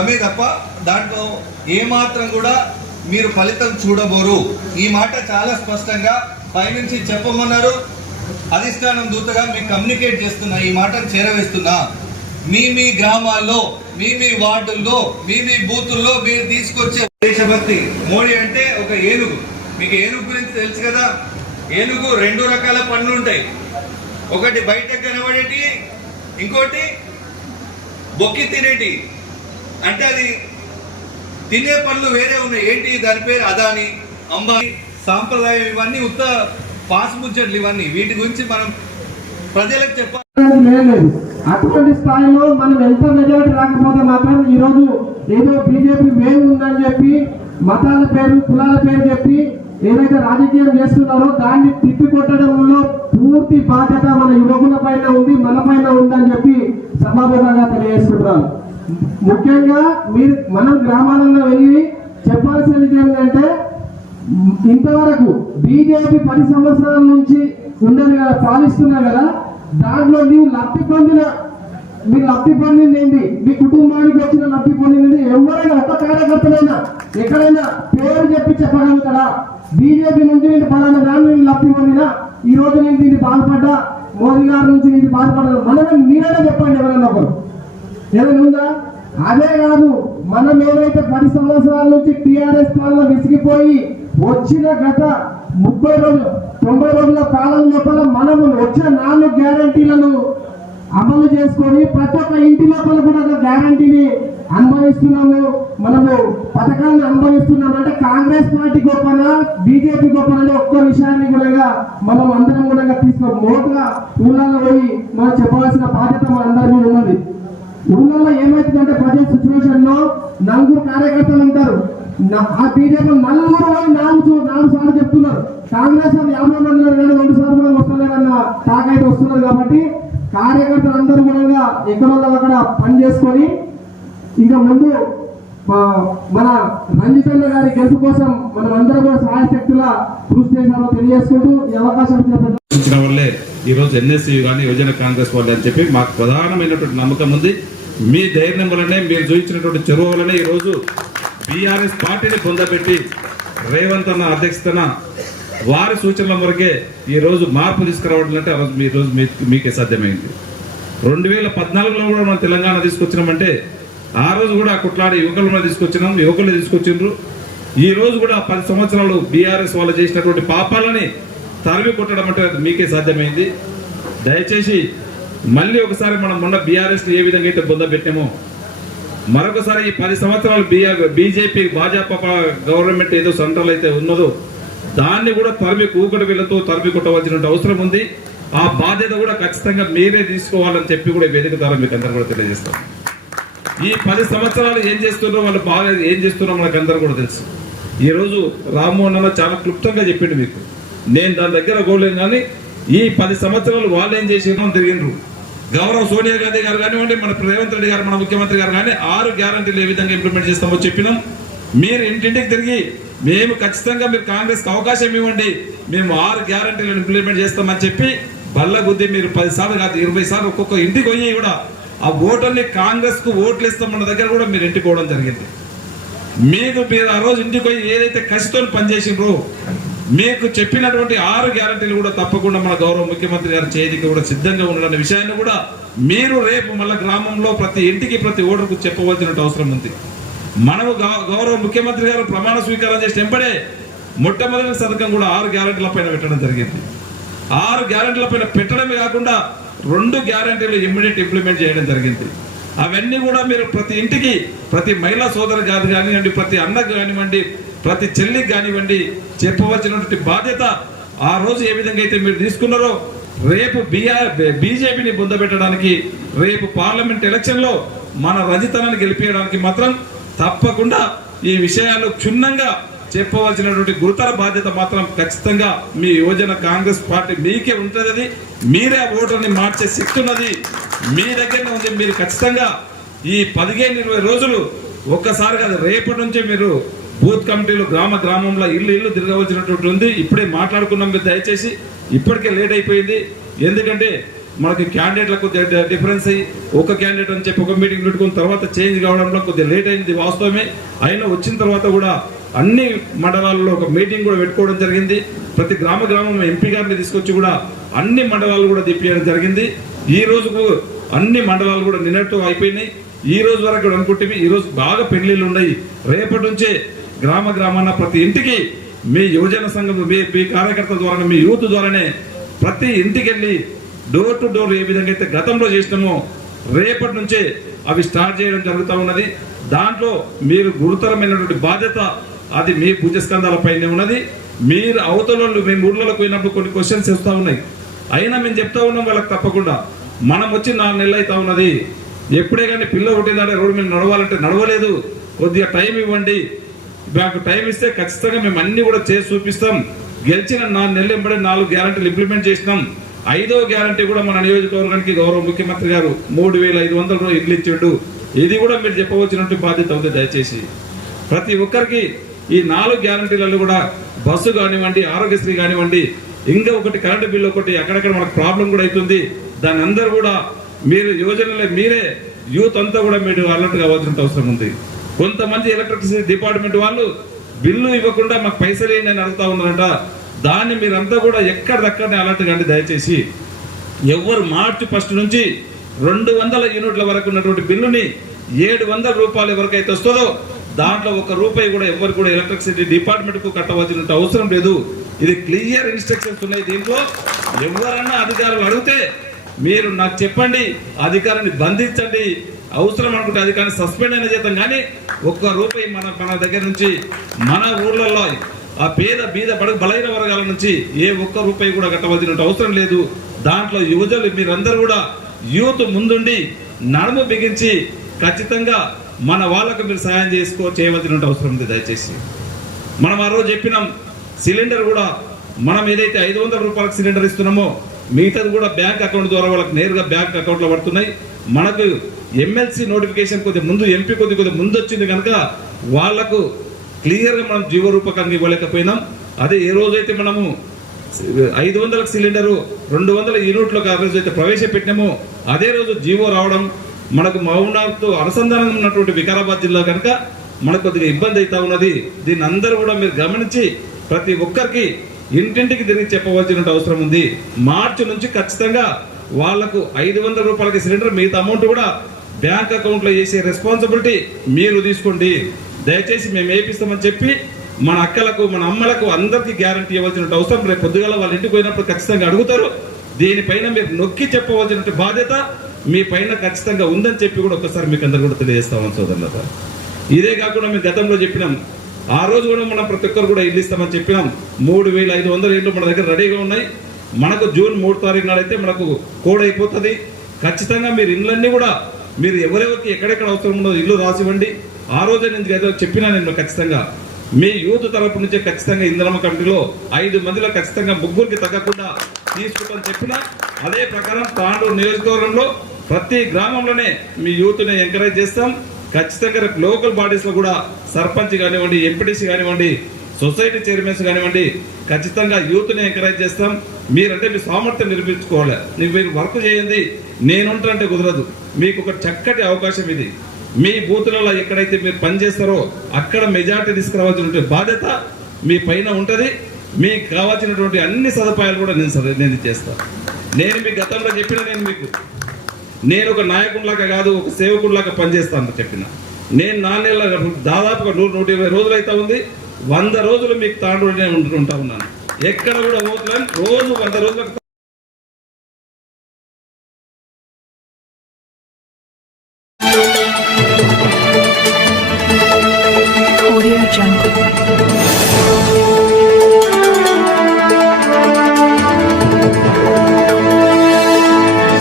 భ్రమే తప్ప దాంట్లో ఏమాత్రం కూడా మీరు ఫలితం చూడబోరు. ఈ మాట చాలా స్పష్టంగా పైనుంచి చెప్పమన్నారు. అధిష్టానం దూతగా మీకు కమ్యూనికేట్ చేస్తున్నా ఈ మాటను చేరవేస్తున్నా. మీ మీ గ్రామాల్లో మీ మీ వార్డుల్లో మీ మీ బూతుల్లో మీరు తీసుకొచ్చే దేశభక్తి మోడీ అంటే ఒక ఏనుగు. మీకు ఏనుగు గురించి తెలుసు కదా? ఏనుగు రెండు రకాల పనులు ఉంటాయి. ఒకటి బయటకు కనబడేటి ఇంకోటి బొక్కి తినేటి. అంటే అది తినే పనులు వేరే ఉన్నాయి. ఏంటి? దాని పేరు అదాని అంబానీ సాంప్రదాయం ఇవన్నీ ఉత్త పాస్ ముచ్చట్లు ఇవన్నీ. వీటి గురించి మనం ప్రజలకు చెప్పాలి అటువంటి స్థాయిలో మనం ఎంత మెజారిటీ రాకపోతే మాత్రం ఈరోజు ఏదో బీజేపీ వేవ్ ఉందని చెప్పి మతాల పేరు కులాల పేరు చెప్పి ఏదైతే రాజకీయం చేస్తున్నారో దాన్ని తిప్పి కొట్టడంలో పూర్తి బాధ్యత మన యువకుల పైన ఉంది మన పైన ఉందని చెప్పి సమాధానంగా తెలియజేస్తున్నాను ముఖ్యంగా మీరు మనం గ్రామాలలో వెళ్ళి చెప్పాల్సిన విషయం ఏంటంటే ఇంతవరకు బీజేపీ పది సంవత్సరాల నుంచి ఉండని కదా పాలిస్తున్నా కదా దాంట్లో నీవు లబ్ధి పొందిన మీరు లబ్ధి పొందింది ఏంటి? మీ కుటుంబానికి వచ్చిన లబ్ధి పొందింది ఎవరైనా ఒక్క కార్యకర్తలైనా ఎక్కడైనా పేరు చెప్పి చెప్పగలుగుతారా? బీజేపీ నుంచి నేను పలానా దాన్ని నేను లబ్ధి పొందినా? ఈ రోజు నేను దీన్ని బాధపడ్డా మోదీ గారి నుంచి నేను బాధపడ్డా మనమే మీరైనా చెప్పండి ఎవరైనా ఒకరు. ఏమైనా ఉందా అదే కాదు మనం ఏదైతే పది సంవత్సరాల నుంచి టిఆర్ఎస్ పాలన విసిగిపోయి వచ్చిన గత ముప్పై రోజులు తొంభై రోజుల కాలం లోపల మనము వచ్చిన నాలుగు గ్యారంటీలను అమలు చేసుకొని ప్రతి ఒక్క ఇంటి లోపల కూడా గ్యారంటీని అనుభవిస్తున్నాము మనము పథకాలను అనుభవిస్తున్నాము అంటే కాంగ్రెస్ పార్టీ గొప్పన బీజేపీ గొప్పన అనే ఒక్క విషయాన్ని కూడా మనం అందరం కూడా తీసుకో మోటుగా ఊళ్ళలో పోయి మనం చెప్పవలసిన బాధ్యత మన అందరి మీద ఉన్నది. ఏమవుతుందంటే ఏమైతుందంటే ప్రజెంట్ సిచ్యువేషన్లో నలుగురు కార్యకర్తలు ఉంటారు. ఆ బీజేపీ నలుగురు వాళ్ళు నాలుగు నాలుగు సార్లు చెప్తున్నారు. కాంగ్రెస్ వాళ్ళు యాభై మంది కానీ రెండు సార్లు కూడా వస్తలేరన్న టాక్ అయితే వస్తున్నారు కాబట్టి కార్యకర్తలు అందరూ కూడా ఎక్కడ అక్కడ పని చేసుకొని ఇంకా ముందు మన రంజితన్న గారి గెలుపు కోసం మనం అందరం కూడా సహాయ శక్తుల కృషి చేశామో తెలియజేసుకుంటూ ఈ అవకాశం ఇచ్చిన ప్రజలకు ఈరోజు ఎన్ఎస్సీ కానీ యువజన కాంగ్రెస్ వాళ్ళు అని చెప్పి మాకు ప్రధానమైనటువంటి నమ్మకం ఉంది. మీ ధైర్యం వలనే మీరు చూపించినటువంటి చొరవ వలనే ఈరోజు బీఆర్ఎస్ పార్టీని పొందబెట్టి రేవంత్ అన్న అధ్యక్షతన వారి సూచనల మేరకే ఈరోజు మార్పు తీసుకురావడం అంటే రోజు మీ రోజు మీ- మీకే సాధ్యమైంది. రెండు వేల పద్నాలుగులో కూడా మనం తెలంగాణ తీసుకొచ్చినామంటే ఆ రోజు కూడా కుట్లాడి యువకులను తీసుకొచ్చినాం యువకులు తీసుకొచ్చిండ్రు. ఈ రోజు కూడా పది సంవత్సరాలు బీఆర్ఎస్ వాళ్ళు చేసినటువంటి పాపాలని తరిమి కొట్టడం అంటే మీకే సాధ్యమైంది. దయచేసి మళ్ళీ ఒకసారి మనం మొన్న బీఆర్ఎస్ ఏ విధంగా అయితే పొందబెట్టామో మరొకసారి ఈ పది సంవత్సరాలు B R BJP Bhajapa government ఏదో సెంట్రల్ అయితే ఉన్నదో దాన్ని కూడా తరిమి కూకటి వీళ్ళతో తరిమి కొట్టవలసిన అవసరం ఉంది. ఆ బాధ్యత కూడా ఖచ్చితంగా మీరే తీసుకోవాలని చెప్పి కూడా వేదిక ద్వారా మీకు అందరూ కూడా తెలియజేస్తాం. ఈ పది సంవత్సరాలు ఏం చేస్తున్నారో వాళ్ళు బాగా ఏం చేస్తున్నారో మనకు అందరూ కూడా తెలుసు. ఈరోజు రామ్మోహన్ అన్న చాలా క్లుప్తంగా చెప్పిండు మీకు. నేను దాని దగ్గర పోలేను కానీ ఈ పది సంవత్సరాలు వాళ్ళు ఏం చేసినో తిరిగిండ్రు. గౌరవ్ సోనియా గాంధీ గారు కానివ్వండి మన రేవంత్ రెడ్డి గారు మన ముఖ్యమంత్రి గారు కానీ ఆరు గ్యారంటీలు ఏ విధంగా ఇంప్లిమెంట్ చేస్తామో చెప్పినాం. మీరు ఇంటింటికి తిరిగి మేము ఖచ్చితంగా మీరు కాంగ్రెస్కి అవకాశం ఇవ్వండి మేము ఆరు గ్యారంటీలను ఇంప్లిమెంట్ చేస్తామని చెప్పి బల్ల గుద్ది మీరు పది సార్లు కాదు ఇరవై సార్లు ఒక్కొక్క ఇంటికి పోయి కూడా ఆ ఓటర్ని కాంగ్రెస్కు ఓట్లు ఇస్తామన్న దగ్గర కూడా మీరు ఇంటికి పోవడం జరిగింది. మీరు మీరు ఆ రోజు ఇంటికి పోయి ఏదైతే కసితో పనిచేసిండ్రో మీకు చెప్పినటువంటి ఆరు గ్యారంటీలు కూడా తప్పకుండా మన గౌరవ ముఖ్యమంత్రి గారి చేతికి కూడా సిద్ధంగా ఉండడం విషయాన్ని కూడా మీరు రేపు మళ్ళీ గ్రామంలో ప్రతి ఇంటికి ప్రతి ఓటర్కు చెప్పవలసిన అవసరం ఉంది. మనము గౌ- గౌరవ ముఖ్యమంత్రి గారు ప్రమాణ స్వీకారం చేసిన వెంబడే మొట్టమొదటి పథకం కూడా ఆరు గ్యారంటీల పైన పెట్టడం జరిగింది. ఆరు గ్యారంటీల పైన పెట్టడమే కాకుండా రెండు గ్యారంటీలు ఇమ్మీడియట్ ఇంప్లిమెంట్ చేయడం జరిగింది. అవన్నీ కూడా మీరు ప్రతి ఇంటికి ప్రతి మహిళా సోదరు కాదు కానివ్వండి ప్రతి అన్నకు కానివ్వండి ప్రతి చెల్లికి కానివ్వండి చెప్పవలసినటువంటి బాధ్యత ఆ రోజు ఏ విధంగా అయితే మీరు తీసుకున్నారో రేపు బీఆర్ బీజేపీని పొందబెట్టడానికి రేపు పార్లమెంట్ ఎలక్షన్లో మన రజితనాన్ని గెలిపించడానికి మాత్రం తప్పకుండా ఈ విషయాలు క్షుణ్ణంగా చెప్పవలసినటువంటి గురుతర బాధ్యత మాత్రం ఖచ్చితంగా మీ యువజన కాంగ్రెస్ పార్టీ మీకే ఉంటుంది అది. మీరే ఆ ఓటర్ని మార్చే శక్తి ఉన్నది మీ దగ్గరనే ఉంది మీరు ఖచ్చితంగా ఈ పదిహేను ఇరవై రోజులు ఒక్కసారి కాదు రేపటి నుంచి మీరు బూత్ కమిటీలు గ్రామ గ్రామంలో ఇల్లు ఇల్లు తిరగవలసినటువంటి ఉంది. ఇప్పుడే మాట్లాడుకున్నాం మీరు దయచేసి. ఇప్పటికే లేట్ అయిపోయింది. ఎందుకంటే మనకి క్యాండిడేట్లకు కొద్దిగా డిఫరెన్స్ అయ్యి ఒక క్యాండిడేట్ అని చెప్పి ఒక మీటింగ్ పెట్టుకున్న తర్వాత చేంజ్ కావడంలో కొద్దిగా లేట్ అయింది వాస్తవమే. అయినా వచ్చిన తర్వాత కూడా అన్ని మండలాల్లో ఒక మీటింగ్ కూడా పెట్టుకోవడం జరిగింది. ప్రతి గ్రామ గ్రామం ఎంపీ గారిని తీసుకొచ్చి కూడా అన్ని మండలాలు కూడా తిప్పియడం జరిగింది. ఈ రోజుకు అన్ని మండలాలు కూడా నిన్నట్టు అయిపోయినాయి. ఈ రోజు వరకు అనుకుంటే ఈ రోజు బాగా పెళ్ళిళ్ళు ఉన్నాయి. రేపటి నుంచే గ్రామ గ్రామాన ప్రతి ఇంటికి మీ యువజన సంఘం మీ మీ కార్యకర్తల ద్వారా మీ యూత్ ద్వారానే ప్రతి ఇంటికి వెళ్ళి డోర్ టు డోర్ ఏ విధంగా అయితే గతంలో చేసినామో రేపటి నుంచే అవి స్టార్ట్ చేయడం జరుగుతూ ఉన్నది. దాంట్లో మీరు గురుతరమైనటువంటి బాధ్యత అది మీ భుజస్కంధాలపైనే ఉన్నది. మీరు అవతల మేము ఊర్లలో పోయినప్పుడు కొన్ని క్వశ్చన్స్ వస్తూ ఉన్నాయి. అయినా మేము చెప్తా ఉన్నాం వాళ్ళకి తప్పకుండా. మనం వచ్చి నాలుగు నెలలు అవుతా ఉన్నది. ఎప్పుడే కానీ పిల్ల పుట్టిందంటే రోడ్డు మీద నడవాలంటే నడవలేదు. కొద్దిగా టైం ఇవ్వండి. మాకు టైం ఇస్తే ఖచ్చితంగా మేము అన్ని కూడా చేసి చూపిస్తాం. గెలిచిన నాలుగు నెలలు ఎంబడి నాలుగు గ్యారంటీలు ఇంప్లిమెంట్ చేసినాం. ఐదో గ్యారంటీ కూడా మన నియోజకవర్గానికి గౌరవ ముఖ్యమంత్రి గారు మూడు వేల ఐదు వందల ఇల్లు ఇచ్చిండు. ఇది కూడా మీరు చెప్పవలసినటువంటి బాధ్యత ఉంది దయచేసి. ప్రతి ఒక్కరికి ఈ నాలుగు గ్యారంటీలలో కూడా బస్సు కానివ్వండి ఆరోగ్యశ్రీ కానివ్వండి ఇంకా ఒకటి కరెంటు బిల్లు ఒకటి అక్కడక్కడ మనకు ప్రాబ్లం కూడా అవుతుంది. దాని అందరూ కూడా మీరు యోజనలే మీరే యూత్ అంతా కూడా మీరు అలర్ట్ కావాల్సిన అవసరం ఉంది. కొంతమంది ఎలక్ట్రిసిటీ డిపార్ట్మెంట్ వాళ్ళు బిల్లు ఇవ్వకుండా మాకు పైసలు ఏంటి అని అడుగుతా ఉన్నారంట. దాన్ని మీరంతా కూడా ఎక్కడిదక్కడనే అలర్ట్ కండి దయచేసి. ఎవరు మార్చి ఫస్ట్ నుంచి రెండు వందల యూనిట్ల వరకు ఉన్నటువంటి బిల్లుని ఏడు వందల రూపాయలు ఎవరికైతే వస్తుందో దాంట్లో ఒక రూపాయి కూడా ఎవరు కూడా ఎలక్ట్రిసిటీ డిపార్ట్మెంట్కు కట్టవలసిన అవసరం లేదు. ఇది క్లియర్ ఇన్స్ట్రక్షన్స్ ఉన్నాయి దీంట్లో. ఎవరన్నా అధికారులు అడిగితే మీరు నాకు చెప్పండి అధికారాన్ని బంధించండి అవసరం అనుకుంటే కానీ సస్పెండ్ అయిన జీతం. కానీ ఒక్క రూపాయి మన మన దగ్గర నుంచి మన ఊర్లలో ఆ పేద బీద బడ బలైన వర్గాల నుంచి ఏ ఒక్క రూపాయి కూడా కట్టవలసిన అవసరం లేదు. దాంట్లో యువజలు మీరందరూ కూడా యూత్ ముందుండి నడుము బిగించి ఖచ్చితంగా మన వాళ్ళకు మీరు సహాయం చేసుకో చేయవలసిన అవసరం ఉంది దయచేసి. మనం ఆ రోజు చెప్పినాం సిలిండర్ కూడా మనం ఏదైతే ఐదు వందల రూపాయలకు సిలిండర్ ఇస్తున్నామో మిగతాది కూడా బ్యాంక్ అకౌంట్ ద్వారా వాళ్ళకి నేరుగా బ్యాంక్ అకౌంట్లో పడుతున్నాయి. మనకు ఎమ్మెల్సీ నోటిఫికేషన్ కొద్ది ముందు ఎంపీ కొద్ది కొద్ది ముందు వచ్చింది కనుక వాళ్ళకు క్లియర్గా మనం జీవరూపకంగా ఇవ్వలేకపోయినాం. అదే ఏ రోజైతే మనము ఐదు వందలకు సిలిండరు రెండు వందల యూనిట్లకు ఆ రోజు అయితే ప్రవేశపెట్టినామో అదే రోజు జీవో రావడం మనకు మౌనార్తో అనుసంధానం ఉన్నటువంటి వికారాబాద్ జిల్లా కనుక మనకు కొద్దిగా ఇబ్బంది అవుతా ఉన్నది. దీన్ని అందరూ కూడా మీరు గమనించి ప్రతి ఒక్కరికి ఇంటింటికి తిరిగి చెప్పవలసిన అవసరం ఉంది. మార్చి నుంచి ఖచ్చితంగా వాళ్ళకు ఐదు వందల రూపాయలకి సిలిండర్ మిగతా అమౌంట్ కూడా బ్యాంక్ అకౌంట్లో చేసే రెస్పాన్సిబిలిటీ మీరు తీసుకోండి. దయచేసి మేము ఏపిస్తామని చెప్పి మన అక్కలకు మన అమ్మలకు అందరికీ గ్యారంటీ ఇవ్వాల్సిన అవసరం రేపు పొద్దుగాల వాళ్ళ ఇంటికి పోయినప్పుడు ఖచ్చితంగా అడుగుతారు. దీనిపైన మీరు నొక్కి చెప్పవలసిన బాధ్యత మీ పైన ఖచ్చితంగా ఉందని చెప్పి కూడా ఒకసారి మీకు అందరు కూడా తెలియజేస్తామని సోదరులత ఇదే కాకుండా మేము గతంలో చెప్పినాం. ఆ రోజు కూడా మనం ప్రతి ఒక్కరు కూడా ఇల్లు ఇస్తామని చెప్పినాం. మూడు వేల ఐదు వందల ఇళ్ళు మన దగ్గర రెడీగా ఉన్నాయి. మనకు జూన్ మూడు తారీఖు నాడైతే మనకు కోడ్ అయిపోతుంది. ఖచ్చితంగా మీరు ఇండ్లన్నీ కూడా మీరు ఎవరెవరికి ఎక్కడెక్కడ అవసరం ఉండదు ఇల్లు రాసివ్వండి. ఆ రోజే నేను ఏదో చెప్పినా నేను ఖచ్చితంగా. మీ యూత్ తరపు నుంచే ఖచ్చితంగా ఇంద్రమ్మ కమిటీలో ఐదు మందిలో ఖచ్చితంగా ముగ్గురికి తగ్గకుండా తీసుకుంటామని చెప్పిన అదే ప్రకారం తాండూరు నియోజకవర్గంలో ప్రతి గ్రామంలోనే మీ యూత్ని ఎంకరేజ్ చేస్తాం. ఖచ్చితంగా రేపు లోకల్ బాడీస్లో కూడా సర్పంచ్ కానివ్వండి ఎంపీటీసీ కానివ్వండి సొసైటీ చైర్మన్స్ కానివ్వండి ఖచ్చితంగా యూత్ని ఎంకరేజ్ చేస్తాం. మీరంటే మీ సామర్థ్యం నిరూపించుకోవాలి. నీకు మీరు వర్క్ చేయండి. నేనుంటే కుదరదు. మీకు ఒక చక్కటి అవకాశం ఇది. మీ బూతులలో ఎక్కడైతే మీరు పనిచేస్తారో అక్కడ మెజార్టీ తీసుకురావాల్సినటువంటి బాధ్యత మీ పైన ఉంటుంది. మీకు కావాల్సినటువంటి అన్ని సదుపాయాలు కూడా నేను సరే- నేను చేస్తాను నేను మీ గతంలో చెప్పిన నేను మీకు. నేను ఒక నాయకుడిలాగా కాదు ఒక సేవకుడిలాగా పనిచేస్తాను చెప్పిన. నేను నాణ్యాల దాదాపుగా నూరు నూట ఇరవై రోజులు అయితే ఉంది. వంద రోజులు మీకు తాండూరునే ఉంటుంటా ఉన్నాను. ఎక్కడ కూడా ఓట్లని రోజు వంద రోజులకు